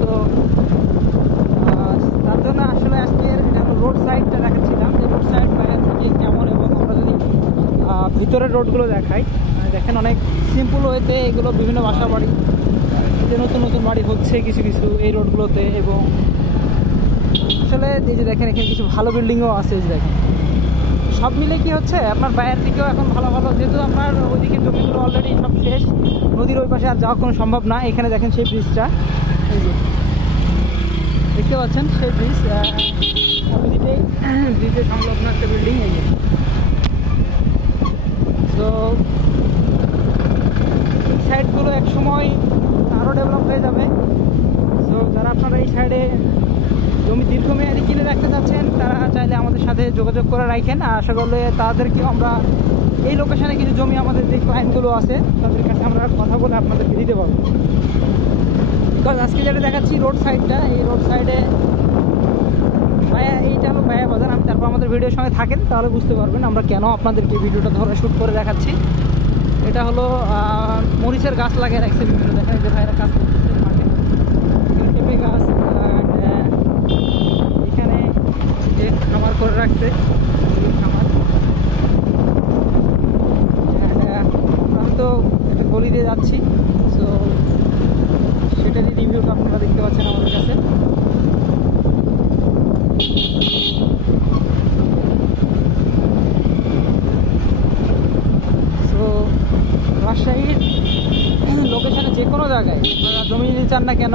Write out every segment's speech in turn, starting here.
তো তার জন্য আসলে আজকে রোড সাইডটা দেখাচ্ছিলাম যে রোড সাইড বাইরে থেকে কেমন, এবং আমরা যদি ভিতরের রোডগুলো দেখাই, দেখেন অনেক সিম্পল ওয়েতে এগুলো বিভিন্ন বাসা বাড়ি, যে নতুন নতুন বাড়ি হচ্ছে কিছু কিছু এই রোডগুলোতে। এবং আসলে এই যে দেখেন এখানে কিছু ভালো বিল্ডিংও আছে, যে দেখেন সব মিলে কি হচ্ছে আপনার বাইরের দিকেও এখন ভালো ভালো, যেহেতু আপনার ওইদিকে জমিগুলো অলরেডি সব শেষ, নদীর ওই পাশে আর যাওয়া কোনো সম্ভব না। এখানে দেখেন সেই ব্রিজটা, এই যে দেখতে পাচ্ছেন সেই ব্রিজ, ব্রিজের সংলগ্ন একটা বিল্ডিং। এই যে তো এই সাইডগুলো এক সময় আরও ডেভেলপ হয়ে যাবে। তো যারা আপনারা এই সাইডে জমি দীর্ঘমেয়াদী কিনে রাখতে চাচ্ছেন, তারা চাইলে আমাদের সাথে যোগাযোগ করে রাখেন। আর আশা করলে তাদেরকেও আমরা এই লোকেশনে কিছু জমি আমাদের যে ক্লায়েন্টগুলো আছে তাদের কাছে আমরা কথা বলে আপনাদেরকে দিতে পারবো। বিকজ আজকে যেটা দেখাচ্ছি রোড সাইডটা, এই রোড সাইডে এইটা হলো ভায়া বাজার। আমি তারপর আমাদের ভিডিওর সঙ্গে থাকেন তাহলে বুঝতে পারবেন আমরা কেন আপনাদেরকে ভিডিওটা ধরে শ্যুট করে দেখাচ্ছি। এটা হলো মরিচের গাছ লাগিয়ে রাখছে বিভিন্ন, দেখেন যে ভাইরা কাজ করতেছে মাঠে, পেঁপে গাছ, এখানে যে খামার করে রাখছে খামার। আমি তো একটা গলি দিয়ে যাচ্ছি, সো সেটারই রিভিউটা আপনারা দেখতে পাচ্ছেন আমাদের কাছে। সো রাজশাহীর লোকেশনে যে কোনো জায়গায় আপনারা জমি নিতে চান না কেন,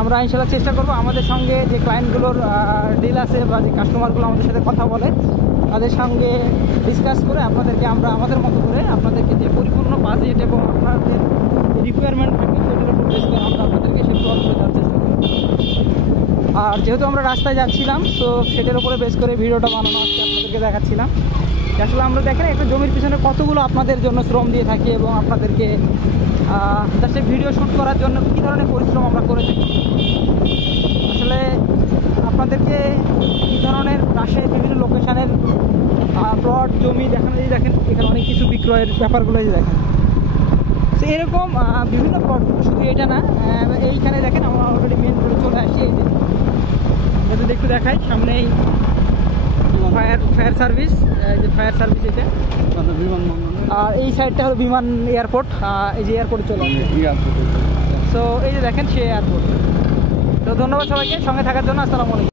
আমরা ইনশাল্লাহ চেষ্টা করব আমাদের সঙ্গে যে ক্লায়েন্টগুলোর ডিল আছে বা যে কাস্টমারগুলো আমাদের সাথে কথা বলে তাদের সঙ্গে ডিসকাস করে আপনাদেরকে আমরা আমাদের মতো করে আপনাদেরকে যে পরিপূর্ণ বাজেট এবং আপনাদের যে রিকোয়ারমেন্ট থাকে সেটার উপর বেস করে আমরা আপনাদেরকে সে প্রদান করে দেওয়ার চেষ্টা করি। আর যেহেতু আমরা রাস্তায় যাচ্ছিলাম, তো সেটার উপরে বেস করে ভিডিওটা বানানো আজকে আপনাদেরকে দেখাচ্ছিলাম। আসলে আমরা দেখেন একটা জমির পিছনে কতগুলো আপনাদের জন্য শ্রম দিয়ে থাকি, এবং আপনাদেরকে জাস্ট ভিডিও শ্যুট করার জন্য কী ধরনের পরিশ্রম আমরা করে থাকি। আসলে আপনাদেরকে কী ধরনের রাজশাহীর বিভিন্ন লোকেশনের প্লট জমি দেখানো, যদি দেখেন এখানে অনেক কিছু বিক্রয়ের ব্যাপারগুলো যদি দেখেন, তো এরকম বিভিন্ন প্লটগুলো, শুধু এটা না, এইখানে দেখেন আমরা অলরেডি মেন রোডে চলে আসি। এই যে যদি একটু দেখাই সামনেই ফায়ার সার্ভিস, যে ফায়ার সার্ভিস এটা বিমানবন্দর, আর এই সাইডটা হলো বিমান এয়ারপোর্ট, এই যে এয়ারপোর্টে চলে আসে। সো এই যে দেখেন সে এয়ারপোর্ট। তো ধন্যবাদ সবাইকে সঙ্গে থাকার জন্য। আসসালামু আলাইকুম।